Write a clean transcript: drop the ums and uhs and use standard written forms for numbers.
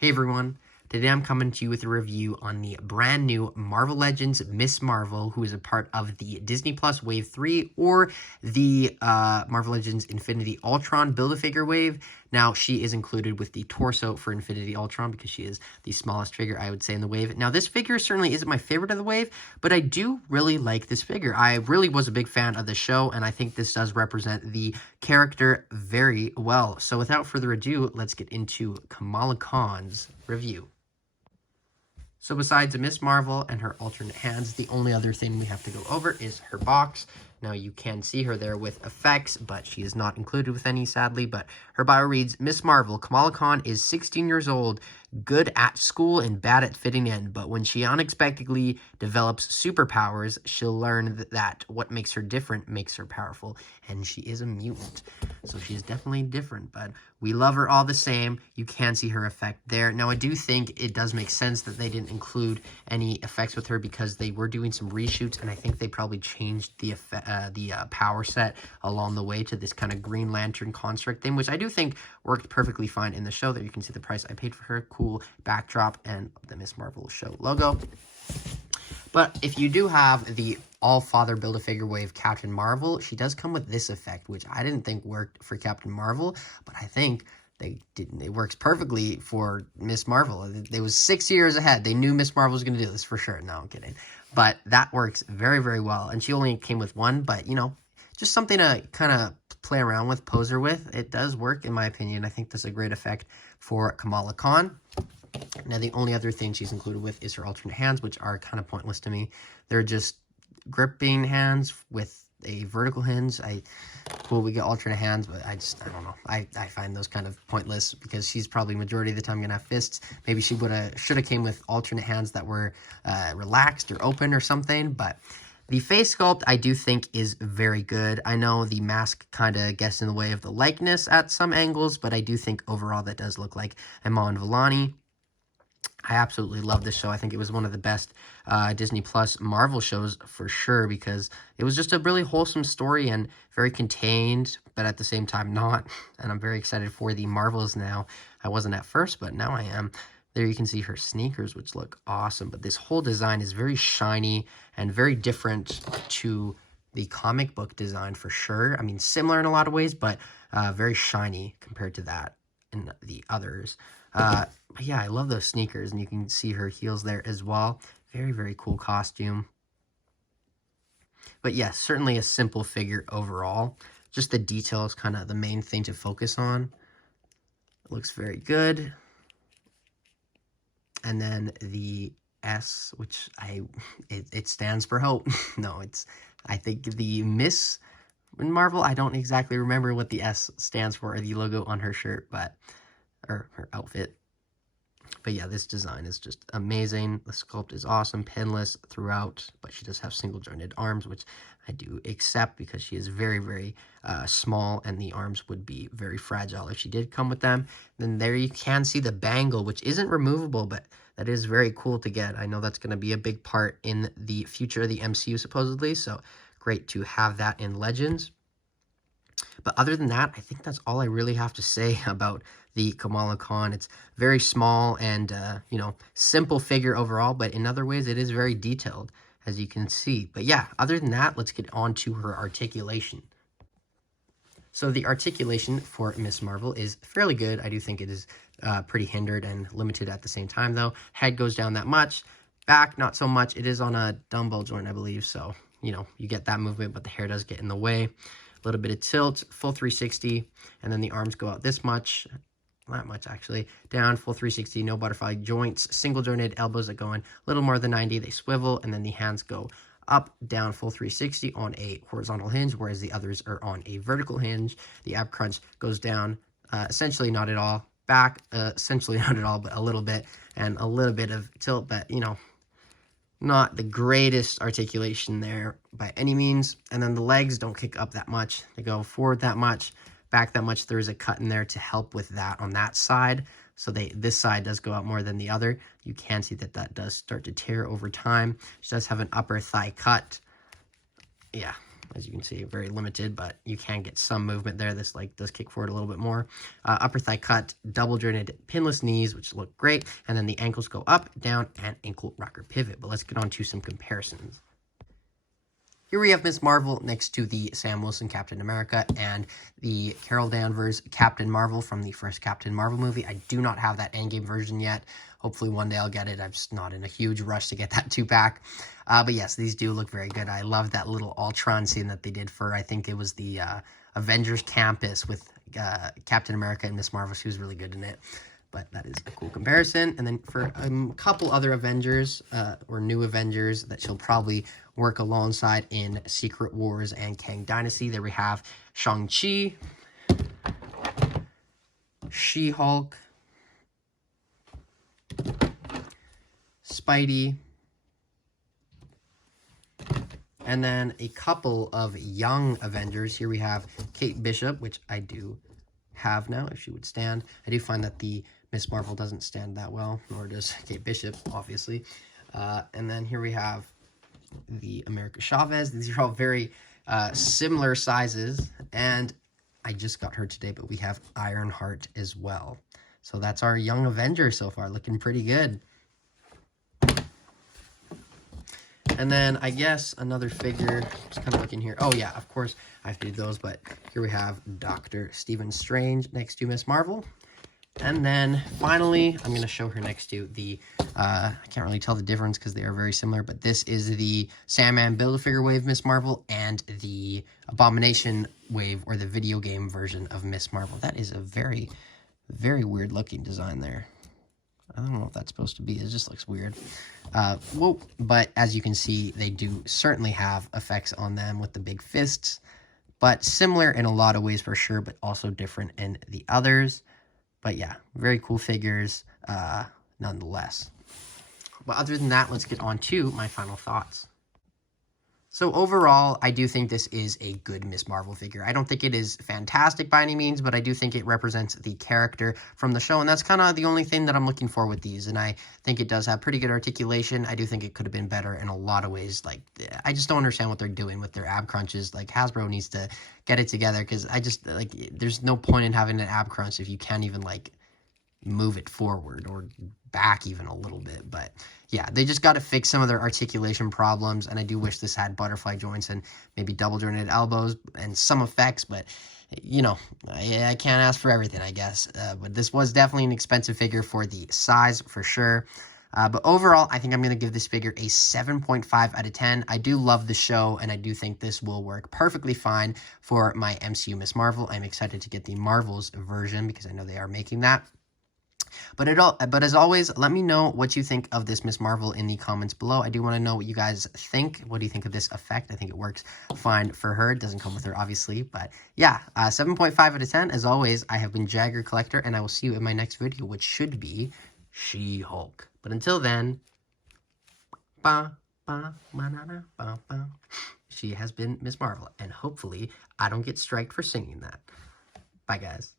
Hey everyone, today I'm coming to you with a review on the brand new Marvel Legends Miss Marvel, who is a part of the Disney Plus Wave 3 or the Marvel Legends Infinity Ultron Build-A-Figure Wave. Now, she is included with the torso for Infinity Ultron because she is the smallest figure, I would say, in the wave. Now, this figure certainly isn't my favorite of the wave, but I do really like this figure. I really was a big fan of the show, and I think this does represent the character very well. So without further ado, let's get into Kamala Khan's review. So besides Miss Marvel and her alternate hands, the only other thing we have to go over is her box. Now, you can see her there with effects, but she is not included with any, sadly. But her bio reads, Miss Marvel, Kamala Khan is 16 years old, good at school and bad at fitting in. But when she unexpectedly develops superpowers, she'll learn that what makes her different makes her powerful. And she is a mutant, so she's definitely different. But we love her all the same. You can see her effect there. Now, I do think it does make sense that they didn't include any effects with her because they were doing some reshoots, and I think they probably changed the power set along the way to this kind of Green Lantern construct thing, which I do think worked perfectly fine in the show. There you can see the price I paid for her. Cool backdrop and the Miss Marvel show logo. But if you do have the All-Father Build-A-Figure Wave Captain Marvel, she does come with this effect, which I didn't think worked for Captain Marvel, but I think it works perfectly for Miss Marvel. It was 6 years ahead. They knew Miss Marvel was going to do this for sure. No, I'm kidding. But that works very, very well. And she only came with one, but, you know, just something to kind of play around with, pose her with. It does work, in my opinion. I think that's a great effect for Kamala Khan. Now, the only other thing she's included with is her alternate hands, which are kind of pointless to me. They're just gripping hands with a vertical hinge. Cool, we get alternate hands, but I don't know. I find those kind of pointless because she's probably majority of the time going to have fists. Maybe she should have came with alternate hands that were relaxed or open or something, but the face sculpt, I do think, is very good. I know the mask kind of gets in the way of the likeness at some angles, but I do think overall that does look like Iman Vellani. I absolutely love this show. I think it was one of the best Disney Plus Marvel shows for sure because it was just a really wholesome story and very contained, but at the same time not. And I'm very excited for the Marvels now. I wasn't at first, but now I am. There you can see her sneakers, which look awesome. But this whole design is very shiny and very different to the comic book design for sure. I mean, similar in a lot of ways, but very shiny compared to that and the others. But yeah, I love those sneakers, and you can see her heels there as well. Very, very cool costume. But yes, certainly a simple figure overall. Just the detail is kind of the main thing to focus on. It looks very good. And then the S, which it stands for hope. No, I think the Miss in Marvel, I don't exactly remember what the S stands for, or the logo on her shirt, or her outfit. But yeah, this design is just amazing. The sculpt is awesome, pinless throughout, but she does have single jointed arms, which I do accept because she is very, very small, and the arms would be very fragile if she did come with them. Then there you can see the bangle, which isn't removable, but that is very cool to get. I know that's going to be a big part in the future of the MCU, supposedly, so great to have that in Legends. But other than that, I think that's all I really have to say about the Kamala Khan. It's very small and, you know, simple figure overall, but in other ways, it is very detailed, as you can see. But yeah, other than that, let's get on to her articulation. So the articulation for Miss Marvel is fairly good. I do think it is pretty hindered and limited at the same time, though. Head goes down that much. Back, not so much. It is on a dumbbell joint, I believe, so, you know, you get that movement, but the hair does get in the way. A little bit of tilt, full 360, and then the arms go out this much, not much actually, down, full 360, no butterfly joints, single jointed elbows that go in a little more than 90, they swivel, and then the hands go up, down, full 360 on a horizontal hinge, whereas the others are on a vertical hinge. The ab crunch goes down, essentially not at all, back, essentially not at all, but a little bit, and a little bit of tilt, but, you know, not the greatest articulation there by any means. And then the legs don't kick up that much. They go forward that much, back that much. There's a cut in there to help with that on that side. So this side does go out more than the other. You can see that that does start to tear over time. She does have an upper thigh cut. Yeah, As you can see, very limited, but you can get some movement there. This like does kick forward a little bit more. Upper thigh cut, double jointed pinless knees, which look great. And then the ankles go up, down, and ankle rocker pivot. But let's get on to some comparisons. Here we have Ms. Marvel next to the Sam Wilson Captain America and the Carol Danvers Captain Marvel from the first Captain Marvel movie. I do not have that Endgame version yet. Hopefully one day I'll get it. I'm just not in a huge rush to get that 2-pack. But yes, these do look very good. I love that little Ultron scene that they did for, I think it was the Avengers Campus with Captain America and Ms. Marvel. She was really good in it. But that is a cool comparison. And then for a couple other Avengers, or new Avengers that she'll probably work alongside in Secret Wars and Kang Dynasty, there we have Shang-Chi, She-Hulk, Spidey, and then a couple of young Avengers. Here we have Kate Bishop, which I do have now, if she would stand. I do find that the Ms. Marvel doesn't stand that well, nor does Kate Bishop, obviously. And then here we have the America Chavez. These are all very similar sizes, and I just got her today, but we have Ironheart as well. So that's our young Avenger so far, looking pretty good. And then I guess another figure, just kind of looking here. Oh yeah, of course I have to do those, but here we have Dr. Stephen Strange next to Ms. Marvel. And then finally, I'm going to show her next to the, I can't really tell the difference because they are very similar, but this is the Sandman Build-A-Figure Wave Ms. Marvel and the Abomination Wave, or the video game version of Ms. Marvel. That is a very, very weird looking design there. I don't know what that's supposed to be. It just looks weird. Well, but as you can see, they do certainly have effects on them with the big fists, but similar in a lot of ways for sure, but also different in the others. But yeah, very cool figures nonetheless. But other than that, let's get on to my final thoughts. So overall, I do think this is a good Ms. Marvel figure. I don't think it is fantastic by any means, but I do think it represents the character from the show, and that's kind of the only thing that I'm looking for with these, and I think it does have pretty good articulation. I do think it could have been better in a lot of ways. Like, I just don't understand what they're doing with their ab crunches. Like, Hasbro needs to get it together, because I just, like, there's no point in having an ab crunch if you can't even, like, move it forward or back even a little bit. But yeah, they just got to fix some of their articulation problems, and I do wish this had butterfly joints and maybe double jointed elbows and some effects, but you know, I can't ask for everything, I guess. But this was definitely an expensive figure for the size, for sure. But overall, I think I'm going to give this figure a 7.5 out of 10. I do love the show, and I do think this will work perfectly fine for my MCU Ms. Marvel. I'm excited to get the Marvels version because I know they are making that. But as always, let me know what you think of this Ms. Marvel in the comments below. I do want to know what you guys think. What do you think of this effect? I think it works fine for her. It doesn't come with her, obviously. But yeah, 7.5 out of 10. As always, I have been Jagger Collector, and I will see you in my next video, which should be She-Hulk. But until then, she has been Ms. Marvel, and hopefully I don't get striked for singing that. Bye, guys.